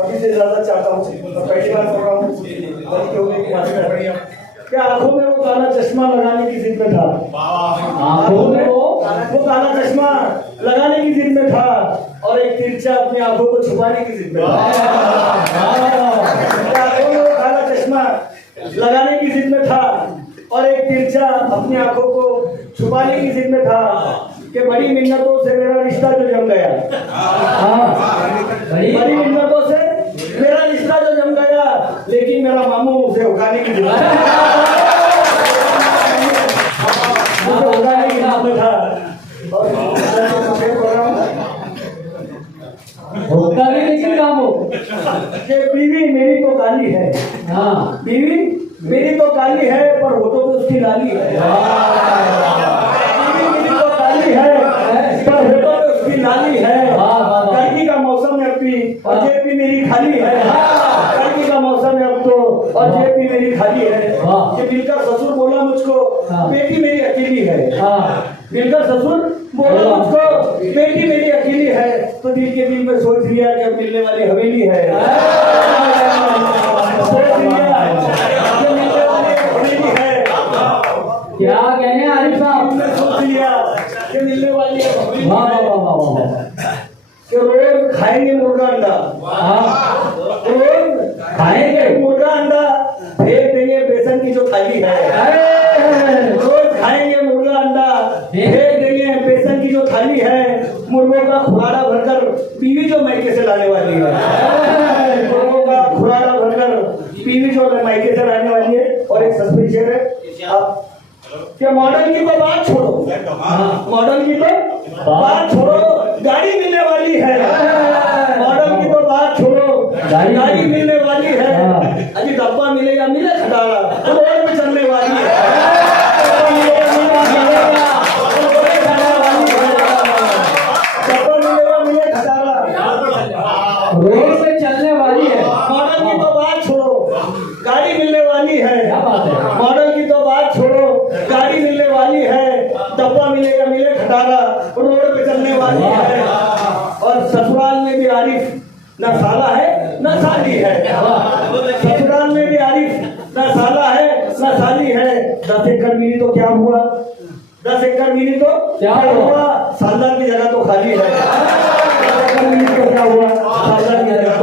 अभी से ज्यादा चाहता हूँ, पहली बार कर रहा हूँ क्या आंखों में वो काला चश्मा लगाने की जिद में था। आंखों में वो काला चश्मा लगाने की जिद में था और एक तिरछा अपनी आंखों को छुपाने की जिद में था। आंखों में वो काला चश्मा लगाने की जिद में था और एक तिरछा अपनी आंखों को छुपाने की जिद में था कि बड़ी मिन्नतों से मेरा रिश्ता जो जम गया, बड़ी मिन्नतों से मेरा रिश्ता जो जम गया, लेकिन मेरा मामू उसे उठाने की जिद में था। होता भी लेकिन काम हो कि बीवी मेरी तो काली है, हाँ बीवी मेरी तो काली है पर होठों पे उसकी लाली है। बीवी मेरी तो काली है पर होठों पे उसकी लाली है। गर्मी का मौसम है अब भी और जेब भी मेरी खाली है। गर्मी का मौसम है अब तो और जेब भी मेरी खाली है। कि मिलकर ससुर बोला मुझको बेटी मेरी अकेली है। मिलकर ससुर बोला मुझको बेटी मेरी अकेली है, तो दिल के दिल में सोच लिया कि अब मिलने वाली हवेली है। क्या कहने आरिफ साहब, सोच लिया कि मिलने वाली है हवेली वाह है। वाह वाह वाह कि रोज खाएंगे मुर्गा अंडा, रोज खाएंगे मुर्गा अंडा, फेंक देंगे बेसन की जो थाली है। रोज खाएंगे मुर्गा अंडा, फेंक देंगे बेसन की जो थाली है। मुर्गों का खुराड़ा भरकर बीवी जो मायके से लाने वाली है। मुर्गों का खुराड़ा भरकर बीवी जो मायके से लाने वाली है। और एक सस्पेंस है आप क्या मॉडल की तो बात छोड़ो, मॉडल की तो बात छोड़ो, गाड़ी मिलने वाली है। मॉडल की तो बात छोड़ो, गाड़ी मिलने वाली है। अजी डब्बा मिलेगा, मिले खटारा तो रोड पे चलने वाली है। डब्बा मिलेगा मिले खटारा रोड पे चलने वाली है। मॉडल की तो बात छोड़ो, गाड़ी मिलने वाली है। क्या बात है, मॉडल की तो बात छोड़ो, गाड़ी मिलने वाली है। डब्बा मिलेगा मिले खटारा रोड पे चलने वाली है। और ससुराल में भी आरिफ न साला है न साली है। ससुराल में भी आरिफ न साला है न साली है। 10 एकड़ मिली तो क्या हुआ, 10 एकड़ मिली तो क्या हुआ, सालदार की जगह तो खाली है। 10 एकड़ मिली तो क्या हुआ, सालदार की जगह